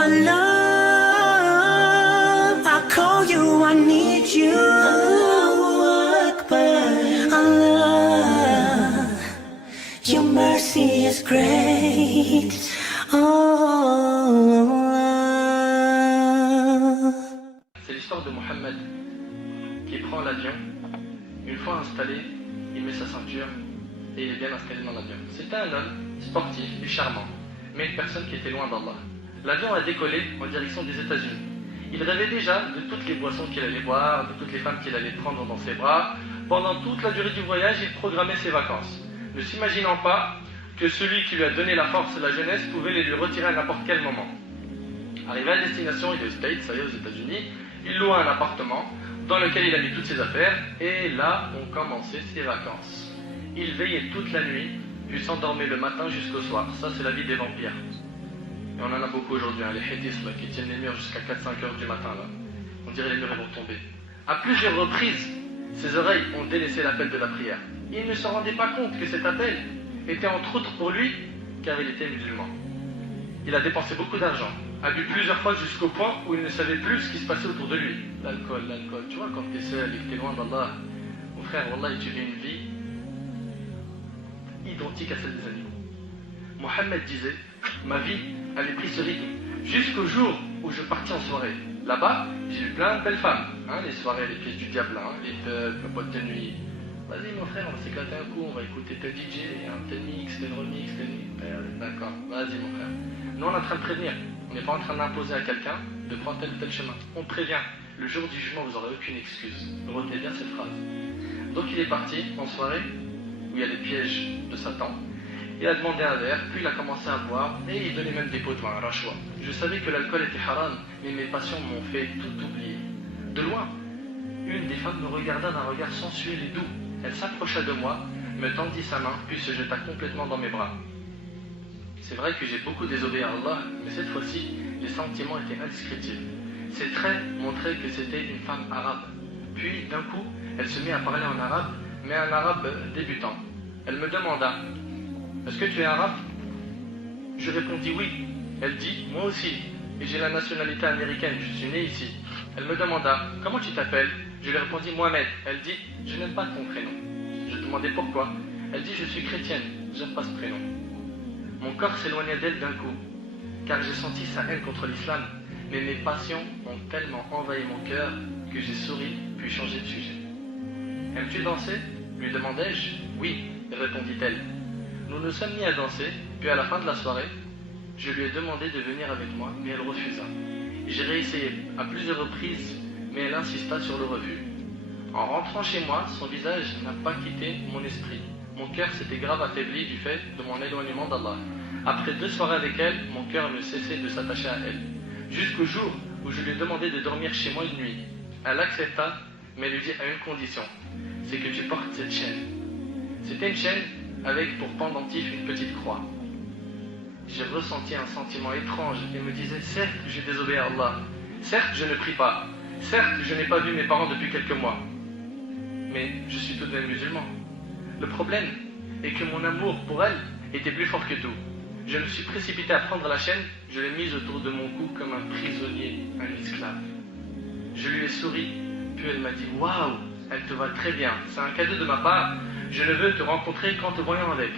Allah, I call you, I need you. Allahu Akbar. Allah, your mercy is great. Oh, Allah. C'est l'histoire de Mohammed qui prend l'avion. Une fois installé, il met sa ceinture et il est bien installé dans l'avion. C'était un homme sportif et charmant, mais une personne qui était loin d'Allah. L'avion a décollé en direction des États-Unis. Il rêvait déjà de toutes les boissons qu'il allait boire, de toutes les femmes qu'il allait prendre dans ses bras. Pendant toute la durée du voyage, il programmait ses vacances, ne s'imaginant pas que celui qui lui a donné la force et la jeunesse pouvait les lui retirer à n'importe quel moment. Arrivé à destination, il est aux States, ça y est, aux États-Unis. Il loua un appartement dans lequel il a mis toutes ses affaires, et là ont commencé ses vacances. Il veillait toute la nuit, puis s'endormait le matin jusqu'au soir. Ça, c'est la vie des vampires. Et on en a beaucoup aujourd'hui, hein, les hétis là, qui tiennent les murs jusqu'à 4-5 heures du matin. Là. On dirait les murs vont tomber. À plusieurs reprises, ses oreilles ont délaissé l'appel de la prière. Il ne se rendait pas compte que cet appel était entre autres pour lui, car il était musulman. Il a dépensé beaucoup d'argent, a bu plusieurs fois jusqu'au point où il ne savait plus ce qui se passait autour de lui. L'alcool. Tu vois, quand tu es seul et que tu es loin d'Allah, mon frère, Wallah, tu vis une vie identique à celle des animaux. Mohammed disait, ma vie avait pris ce rythme jusqu'au jour où je partis en soirée. Là-bas, j'ai eu plein de belles femmes. Hein, les soirées, les pièces du diable, hein, les pubs, la boîte de nuit. Vas-y mon frère, on va s'éclater un coup, on va écouter tel DJ, tel mix, tel remix, tel... D'accord, vas-y mon frère. Nous on est en train de prévenir, on n'est pas en train d'imposer à quelqu'un de prendre tel ou tel chemin. On prévient, le jour du jugement vous n'aurez aucune excuse. Retenez bien cette phrase. Donc il est parti en soirée, où il y a les pièges de Satan. Il a demandé un verre, puis il a commencé à boire, et il donnait même des pots de vin, un rachwa. Je savais que l'alcool était haram, mais mes passions m'ont fait tout oublier. De loin, une des femmes me regarda d'un regard sensuel et doux. Elle s'approcha de moi, me tendit sa main, puis se jeta complètement dans mes bras. C'est vrai que j'ai beaucoup désobéi à Allah, mais cette fois-ci, les sentiments étaient indescriptibles. Ses traits montraient que c'était une femme arabe. Puis, d'un coup, elle se mit à parler en arabe, mais un arabe débutant. Elle me demanda, « Est-ce que tu es arabe ?» Je répondis oui. Elle dit, « Moi aussi, et j'ai la nationalité américaine, je suis né ici. » Elle me demanda, « Comment tu t'appelles ?» Je lui répondis, « Mohamed. » Elle dit, « Je n'aime pas ton prénom. » Je demandai pourquoi. Elle dit, « Je suis chrétienne, j'aime pas ce prénom. » Mon corps s'éloigna d'elle d'un coup, car j'ai senti sa haine contre l'islam, mais mes passions ont tellement envahi mon cœur que j'ai souri, puis changé de sujet. « Aimes-tu danser ?» lui demandai-je. « Oui, » répondit-elle. Nous nous sommes mis à danser, puis à la fin de la soirée, je lui ai demandé de venir avec moi, mais elle refusa. J'ai réessayé à plusieurs reprises, mais elle insista sur le refus. En rentrant chez moi, son visage n'a pas quitté mon esprit. Mon cœur s'était grave affaibli du fait de mon éloignement d'Allah. Après 2 soirées avec elle, mon cœur ne cessait de s'attacher à elle. Jusqu'au jour où je lui ai demandé de dormir chez moi une nuit. Elle accepta, mais lui dit à une condition, c'est que tu portes cette chaîne. C'était une chaîne avec pour pendentif une petite croix. J'ai ressenti un sentiment étrange et me disais, certes j'ai désobéi à Allah, certes je ne prie pas, certes je n'ai pas vu mes parents depuis quelques mois, mais je suis tout de même musulman. Le problème est que mon amour pour elle était plus fort que tout. Je me suis précipité à prendre la chaîne, je l'ai mise autour de mon cou comme un prisonnier, un esclave. Je lui ai souri, puis elle m'a dit, waouh, elle te va très bien, c'est un cadeau de ma part, je ne veux te rencontrer qu'en te voyant avec.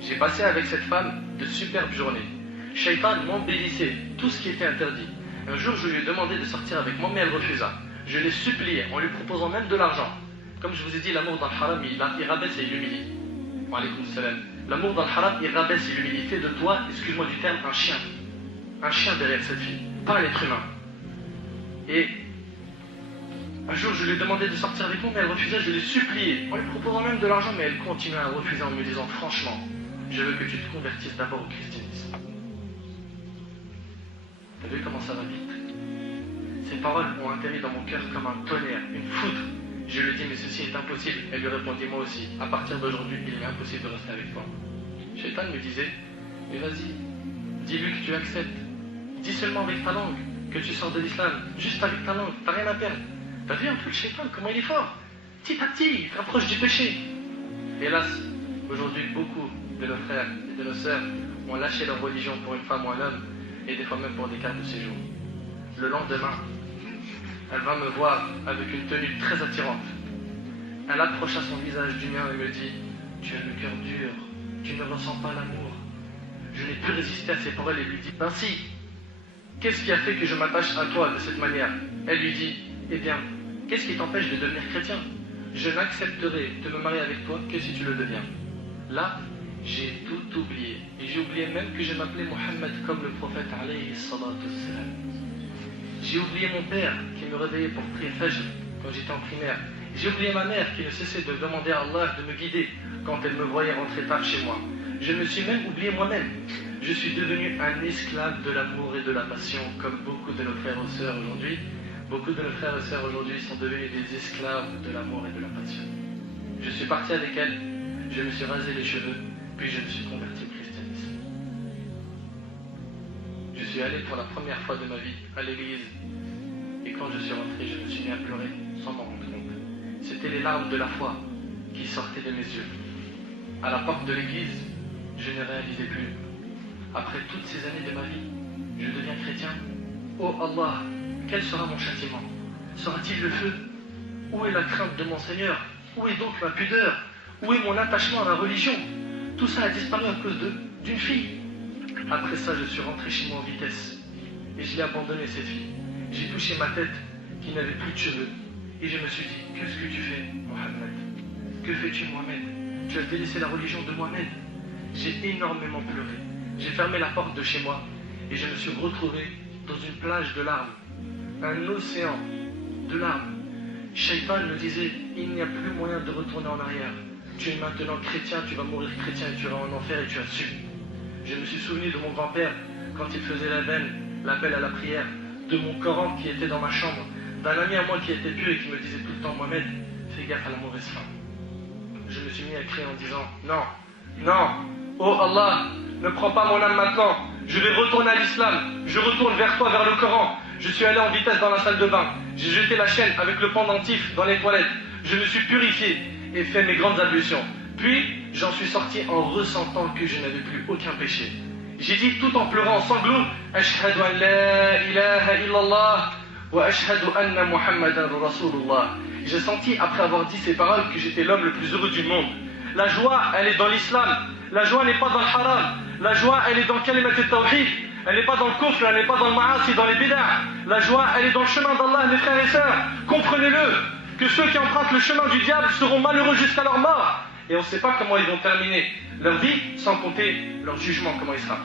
J'ai passé avec cette femme de superbes journées. Shaitan m'embellissait tout ce qui était interdit. Un jour, je lui ai demandé de sortir avec moi, mais elle refusa. Je l'ai supplié en lui proposant même de l'argent. Comme je vous ai dit, l'amour dans le haram, il rabaisse et il humilie. Wa alaykoum salam. L'amour dans le haram, il rabaisse et il humilie. Il fait de toi, excuse-moi du terme, un chien. Un chien derrière cette fille, pas un être humain. Et un jour, je lui ai demandé de sortir avec moi, mais elle refusait. Je l'ai supplié en lui proposant même de l'argent, mais elle continuait à refuser en me disant, franchement, je veux que tu te convertisses d'abord au christianisme. T'as vu comment ça va vite? Ces paroles ont atterri dans mon cœur comme un tonnerre, une foudre. Je lui ai dit, mais ceci est impossible. Elle lui répondit, moi aussi. À partir d'aujourd'hui, il est impossible de rester avec toi. Shaitan me disait, mais vas-y, dis-lui que tu acceptes. Dis seulement avec ta langue que tu sors de l'islam. Juste avec ta langue, t'as rien à perdre. T'as vu un peu le Shaitan, comment il est fort? Petit à petit, il te rapproche du péché. Hélas, aujourd'hui, beaucoup de nos frères et de nos sœurs ont lâché leur religion pour une femme ou un homme et des fois même pour des cartes de séjour. Le lendemain, elle va me voir avec une tenue très attirante. Elle approcha son visage du mien et me dit « Tu as le cœur dur, tu ne ressens pas l'amour. » Je n'ai pu résister à ses paroles et lui dis « Ainsi, qu'est-ce qui a fait que je m'attache à toi de cette manière ?» Elle lui dit « Eh bien, qu'est-ce qui t'empêche de devenir chrétien? Je n'accepterai de me marier avec toi que si tu le deviens. » Là, j'ai tout oublié. Et j'ai oublié même que je m'appelais Mohammed comme le prophète alayhi salatu wassalam. J'ai oublié mon père qui me réveillait pour prier Fajr quand j'étais en primaire. J'ai oublié ma mère qui ne cessait de demander à Allah de me guider quand elle me voyait rentrer tard chez moi. Je me suis même oublié moi-même. Je suis devenu un esclave de l'amour et de la passion comme beaucoup de nos frères et sœurs aujourd'hui. Beaucoup de nos frères et sœurs aujourd'hui sont devenus des esclaves de l'amour et de la passion. Je suis parti avec elle, je me suis rasé les cheveux, puis je me suis converti au christianisme. Je suis allé pour la première fois de ma vie à l'église, et quand je suis rentré, je me suis mis à pleurer sans m'en rendre compte. C'était les larmes de la foi qui sortaient de mes yeux. À la porte de l'église, je ne réalisais plus. Après toutes ces années de ma vie, je deviens chrétien. Oh Allah, quel sera mon châtiment? Sera-t-il le feu? Où est la crainte de mon Seigneur? Où est donc ma pudeur? Où est mon attachement à la religion? Tout ça a disparu à cause d'une fille. Après ça, je suis rentré chez moi en vitesse. Et je l'ai abandonné, cette fille. J'ai touché ma tête, qui n'avait plus de cheveux. Et je me suis dit, qu'est-ce que tu fais, Mohammed? Que fais-tu, Mohamed? Tu as délaissé la religion de Mohamed. J'ai énormément pleuré. J'ai fermé la porte de chez moi. Et je me suis retrouvé dans une plage de larmes. Un océan de larmes. Shaitan me disait, il n'y a plus moyen de retourner en arrière. Tu es maintenant chrétien, tu vas mourir chrétien et tu iras en enfer et tu as su. Je me suis souvenu de mon grand-père quand il faisait l'appel à la prière, de mon Coran qui était dans ma chambre, d'un ami à moi qui était pieux et qui me disait tout le temps, Mohamed, fais gaffe à la mauvaise fin. Je me suis mis à crier en disant, non, non, oh Allah, ne prends pas mon âme maintenant, je vais retourner à l'islam, je retourne vers toi, vers le Coran. Je suis allé en vitesse dans la salle de bain, j'ai jeté la chaîne avec le pendentif dans les toilettes, je me suis purifié et fait mes grandes ablutions. Puis, j'en suis sorti en ressentant que je n'avais plus aucun péché. J'ai dit tout en pleurant en sanglots, Ashhadu an la ilaha illallah wa ashhadu anna Muhammadan Rasulullah. J'ai senti, après avoir dit ces paroles, que j'étais l'homme le plus heureux du monde. La joie, elle est dans l'islam. La joie n'est pas dans le haram. La joie, elle est dans kalimat al-tawhid. Elle n'est pas dans le kufr, elle n'est pas dans le ma'asi, dans les bid'ah. La joie, elle est dans le chemin d'Allah, mes frères et sœurs. Comprenez-le, que ceux qui empruntent le chemin du diable seront malheureux jusqu'à leur mort. Et on ne sait pas comment ils vont terminer leur vie, sans compter leur jugement, comment il sera.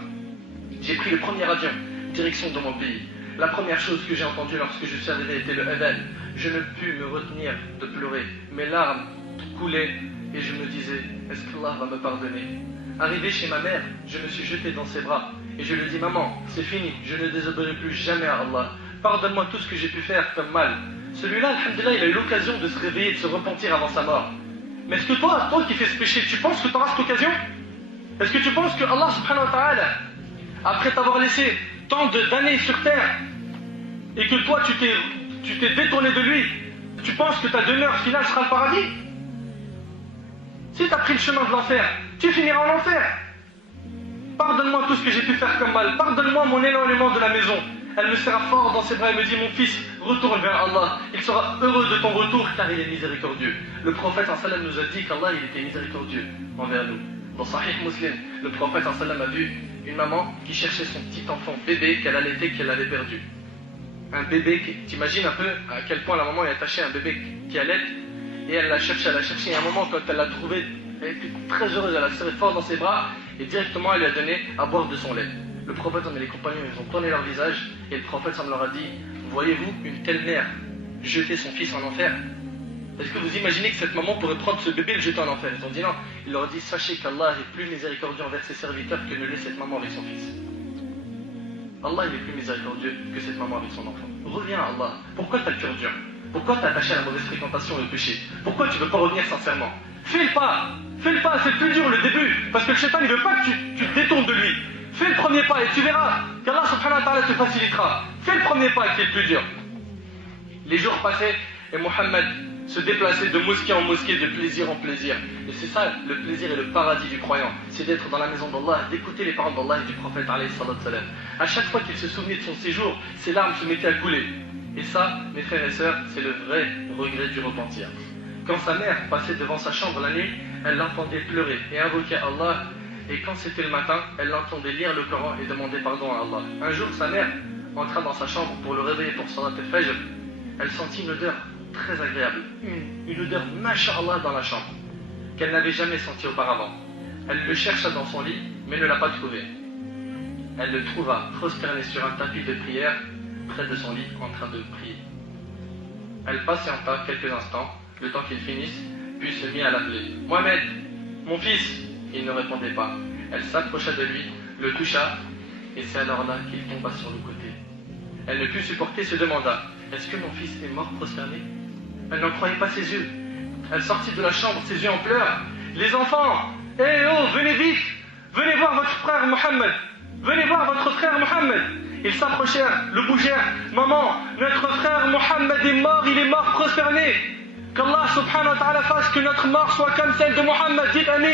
J'ai pris le premier avion, direction de mon pays. La première chose que j'ai entendue lorsque je suis arrivé était le adhan. Je ne pus me retenir de pleurer. Mes larmes coulaient et je me disais, est-ce qu'Allah va me pardonner? Arrivé chez ma mère, je me suis jeté dans ses bras et je lui ai dit, maman, c'est fini, je ne désobéirai plus jamais à Allah. Pardonne-moi tout ce que j'ai pu faire comme mal. Celui-là, alhamdoulilah, il a eu l'occasion de se réveiller, de se repentir avant sa mort. Mais est-ce que toi qui fais ce péché, tu penses que tu auras cette occasion? Est-ce que tu penses que Allah subhanahu wa ta'ala, après t'avoir laissé tant d'années sur terre, et que toi tu t'es détourné de lui, tu penses que ta demeure finale sera le paradis? Si tu as pris le chemin de l'enfer, tu finiras en enfer. Pardonne-moi tout ce que j'ai pu faire comme mal, pardonne-moi mon éloignement de la maison. Elle me serra fort dans ses bras et me dit, mon fils, retourne vers Allah, il sera heureux de ton retour car il est miséricordieux. Le prophète sallam nous a dit qu'Allah il était miséricordieux envers nous. Dans Sahih Muslim, le prophète sallam a vu une maman qui cherchait son petit enfant bébé qu'elle allaitait, qu'elle avait perdu. Un bébé, t'imagines un peu à quel point la maman est attachée à un bébé qui allait, et elle l'a cherché, et à un moment quand elle l'a trouvé, elle était très heureuse, elle l'a serré fort dans ses bras, et directement elle lui a donné à boire de son lait. Le prophète et les compagnons, ils ont tourné leur visage, et le prophète leur a dit, voyez-vous une telle mère jeter son fils en enfer? Est-ce que vous imaginez que cette maman pourrait prendre ce bébé et le jeter en enfer? Ils ont dit non. Il leur a dit, sachez qu'Allah est plus miséricordieux envers ses serviteurs que ne l'est cette maman avec son fils. Allah il est plus miséricordieux que cette maman avec son enfant. Reviens à Allah. Pourquoi tu as le cœur dur? Pourquoi tu es attaché à la mauvaise fréquentation et au péché? Pourquoi tu ne veux pas revenir sincèrement? Fais le pas, c'est le plus dur, le début, parce que le shaitan il ne veut pas que tu te détournes de lui. Fais le premier pas et tu verras qu'Allah subhanahu wa ta'ala te facilitera. Fais le premier pas qui est le plus dur. Les jours passaient et Mohammed se déplacer de mosquée en mosquée, de plaisir en plaisir. Et c'est ça le plaisir et le paradis du croyant. C'est d'être dans la maison d'Allah, d'écouter les paroles d'Allah et du prophète alayhi salatu salam. À chaque fois qu'il se souvenait de son séjour, ses larmes se mettaient à couler. Et ça, mes frères et sœurs, c'est le vrai regret du repentir. Quand sa mère passait devant sa chambre la nuit, elle l'entendait pleurer et invoquer Allah. Et quand c'était le matin, elle l'entendait lire le Coran et demander pardon à Allah. Un jour, sa mère entra dans sa chambre pour le réveiller pour Salat al-Fajr. Elle sentit une odeur très agréable, une odeur masha'Allah dans la chambre, qu'elle n'avait jamais sentie auparavant. Elle le chercha dans son lit, mais ne l'a pas trouvé. Elle le trouva prosterné sur un tapis de prière, près de son lit, en train de prier. Elle patienta quelques instants, le temps qu'il finisse, puis se mit à l'appeler. « Mohamed, mon fils !» Il ne répondait pas. Elle s'approcha de lui, le toucha, et c'est alors là qu'il tomba sur le côté. Elle ne put supporter, se demanda « Est-ce que mon fils est mort prosterné ?» Elle n'en croyait pas ses yeux. Elle sortit de la chambre, ses yeux en pleurs. « Les enfants, venez vite! Venez voir votre frère Mohammed! Venez voir votre frère Mohammed !» Ils s'approchèrent, le bougèrent. « Maman, notre frère Mohammed est mort, il est mort prosterné. Qu'Allah subhanahu wa ta'ala fasse que notre mort soit comme celle de Mohammed. Dites Amin. »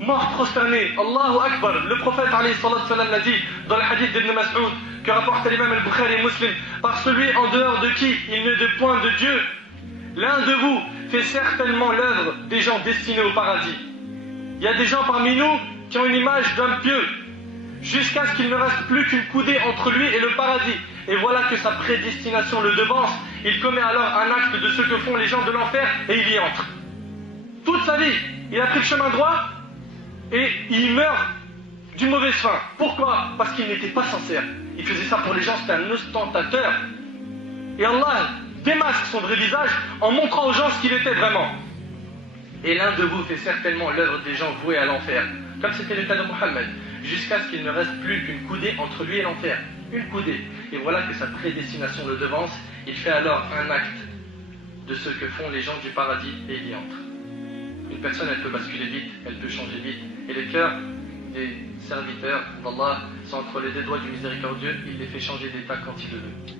Mort prosterné, Allahu Akbar. Le prophète alayhi salatu salam l'a dit dans le hadith d'Ibn Mas'ud que rapporte l'imam al-Bukhari et Muslim, par celui en dehors de qui il n'est de point de Dieu, l'un de vous fait certainement l'œuvre des gens destinés au paradis. Il y a des gens parmi nous qui ont une image d'homme pieux, jusqu'à ce qu'il ne reste plus qu'une coudée entre lui et le paradis. Et voilà que sa prédestination le devance. Il commet alors un acte de ce que font les gens de l'enfer et il y entre. Toute sa vie, il a pris le chemin droit et il meurt d'une mauvaise fin. Pourquoi? Parce qu'il n'était pas sincère. Il faisait ça pour les gens, c'était un ostentateur. Et Allah démasque son vrai visage en montrant aux gens ce qu'il était vraiment. Et l'un de vous fait certainement l'œuvre des gens voués à l'enfer, comme c'était le cas de Mohammed, jusqu'à ce qu'il ne reste plus qu'une coudée entre lui et l'enfer. Une coudée. Et voilà que sa prédestination le devance. Il fait alors un acte de ce que font les gens du paradis et il y entre. Une personne, elle peut basculer vite, elle peut changer vite. Et les cœurs des serviteurs d'Allah sont entre les deux doigts du miséricordieux, il les fait changer d'état quand il le veut.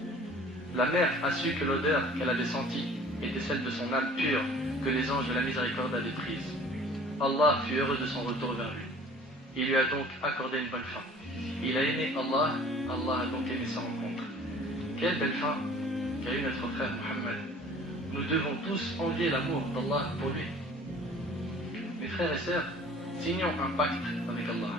La mère a su que l'odeur qu'elle avait sentie était celle de son âme pure que les anges de la miséricorde avaient prise. Allah fut heureux de son retour vers lui. Il lui a donc accordé une bonne fin. Il a aimé Allah, Allah a donc aimé sa rencontre. Quelle belle fin qu'a eu notre frère Mohammed. Nous devons tous envier l'amour d'Allah pour lui. Mes frères et sœurs, signons un pacte avec Allah,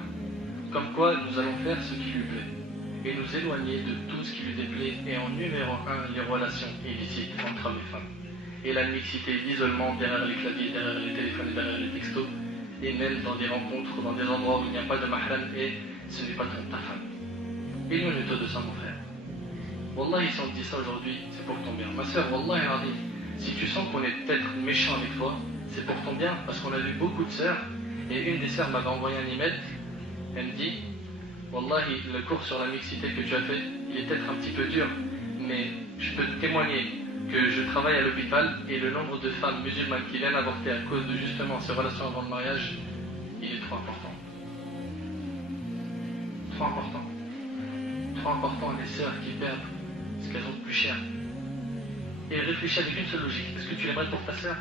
comme quoi nous allons faire ce qui lui plaît, et nous éloigner de tout ce qui lui déplaît, et en numéro 1, les relations illicites entre hommes et femmes, et la mixité, l'isolement derrière les claviers, derrière les téléphones, derrière les textos, et même dans des rencontres, dans des endroits où il n'y a pas de mahram, et ce n'est pas ta femme. Éloigne-toi de ça, mon frère. Wallahi, si on te dit ça aujourd'hui, c'est pour ton bien. Ma soeur, Wallahi, Radi, si tu sens qu'on est peut-être méchant avec toi, c'est pour ton bien, parce qu'on a vu beaucoup de sœurs, et une des sœurs m'avait envoyé un email, elle me dit, Wallahi, le cours sur la mixité que tu as fait, il est peut-être un petit peu dur, mais je peux te témoigner que je travaille à l'hôpital, et le nombre de femmes musulmanes qui viennent avorter à cause de justement ces relations avant le mariage, il est trop important. Trop important. Trop important, les sœurs qui perdent ce qu'elles ont de plus cher. Et réfléchis avec une seule logique. Est-ce que tu l'aimerais pour ta sœur?